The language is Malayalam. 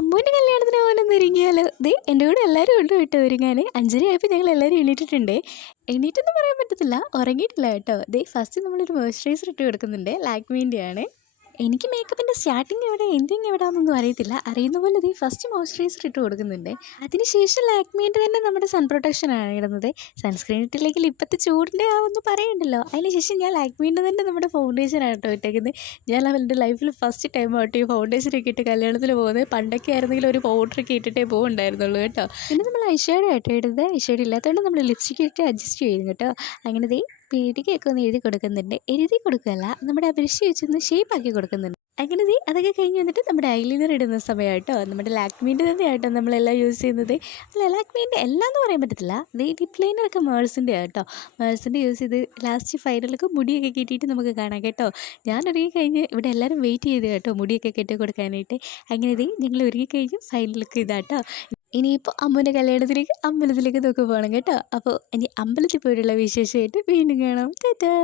അമ്മൂൻ്റെ കല്യാണത്തിന് പോകാനൊന്നും ഒരുങ്ങിയാലോ? ദേ എൻ്റെ കൂടെ എല്ലാവരും ഉണ്ട് കേട്ടോ ഒരുങ്ങാൻ. 5:30 ആയപ്പോൾ ഞങ്ങൾ എല്ലാവരും എണീറ്റിട്ടുണ്ട്. എണീറ്റെന്ന് പറയാൻ പറ്റത്തില്ല, ഉറങ്ങിയിട്ടില്ല കേട്ടോ. ദേ ഫസ്റ്റ് നമ്മളൊരു മോയ്സ്ചറൈസർ ഇട്ട് കൊടുക്കുന്നുണ്ട്, ലാക്മീൻ്റെയാണ്. എനിക്ക് മേക്കപ്പിൻ്റെ സ്റ്റാർട്ടിങ് എവിടെ എൻഡിങ് എവിടെയാണെന്നൊന്നും അറിയത്തില്ല. അറിയുന്ന പോലെ ദേ ഫസ്റ്റ് മോയ്സ്ചറൈസർ ഇട്ട് കൊടുക്കുന്നുണ്ട്. അതിനുശേഷം ലാക്മീൻ്റെ തന്നെ നമ്മുടെ സൺ പ്രൊട്ടക്ഷനാണ് ഇടുന്നത്. സൺസ്ക്രീൻ ഇട്ടില്ലെങ്കിൽ ഇപ്പോഴത്തെ ചൂടിൻ്റെ ആ ഒന്നും പറയണ്ടല്ലോ. അതിനുശേഷം ഞാൻ ലാക്മീൻ്റെ തന്നെ നമ്മുടെ ഫൗണ്ടേഷനാണ് കേട്ടോ ഇട്ടേക്കുന്നത്. ഞാൻ അവൻ്റെ ലൈഫിൽ ഫസ്റ്റ് ടൈം ആയിട്ട് ഈ ഫൗണ്ടേഷനൊക്കെ ഇട്ട് കല്യാണത്തിന് പോകുന്നത്. പണ്ടൊക്കെ ആയിരുന്നെങ്കിൽ ഒരു പൗഡറൊക്കെ ഇട്ടിട്ടേ പോകുന്നുണ്ടായിരുന്നുള്ളൂ കേട്ടോ. പിന്നെ നമ്മൾ ഐഷാഡോ ആയിട്ട് ഇടുന്നത്. ഐഷാഡോ ഇല്ലാത്തതുകൊണ്ട് നമ്മൾ ലിപ്സ്റ്റിക് ഇട്ട് അഡ്ജസ്റ്റ് ചെയ്യും കേട്ടോ. അങ്ങനെ ദേ പീടികയൊക്കെ ഒന്ന് എഴുതി കൊടുക്കുന്നുണ്ട്. എഴുതി കൊടുക്കുകയല്ല, നമ്മുടെ ആ ബ്രഷ് വെച്ചൊന്ന് ഷേപ്പാക്കി കൊടുക്കുന്നുണ്ട്. അങ്ങനെ ദേ അതൊക്കെ കഴിഞ്ഞ് വന്നിട്ട് നമ്മുടെ ഐലൈനർ ഇടുന്ന സമയമായിട്ടോ. നമ്മുടെ ലാക്മീൻ്റെ തന്നെയായിട്ടോ നമ്മളെല്ലാം യൂസ് ചെയ്യുന്നത്. അല്ല, ലാക്മീൻ്റെ എല്ലാം എന്ന് പറയാൻ പറ്റത്തില്ല. ദേ ലിപ് ലൈനറൊക്കെ മേഴ്സിൻ്റെ ആട്ടോ. മേഴ്സിൻ്റെ യൂസ് ചെയ്ത് ലാസ്റ്റ് ഫൈനലൊക്കെ മുടിയൊക്കെ കെട്ടിയിട്ട് നമുക്ക് കാണാം കേട്ടോ. ഞാൻ ഒരുങ്ങി കഴിഞ്ഞ് ഇവിടെ എല്ലാവരും വെയിറ്റ് ചെയ്ത് കേട്ടോ മുടിയൊക്കെ കെട്ടി കൊടുക്കാനായിട്ട്. അങ്ങനെ ദേ ഞങ്ങൾ ഒരുങ്ങി കഴിഞ്ഞ് ഫൈനലൊക്കെ ഇതാട്ടോ. ഇനിയിപ്പോൾ അമ്മൂൻ്റെ കല്യാണത്തിലേക്ക് അമ്പലത്തിലേക്ക് നോക്കി പോകണം കേട്ടോ. അപ്പോൾ ഇനി അമ്പലത്തിൽ പോയിട്ടുള്ള വിശേഷമായിട്ട് വീണ്ടും കാണാം. ടാറ്റാ.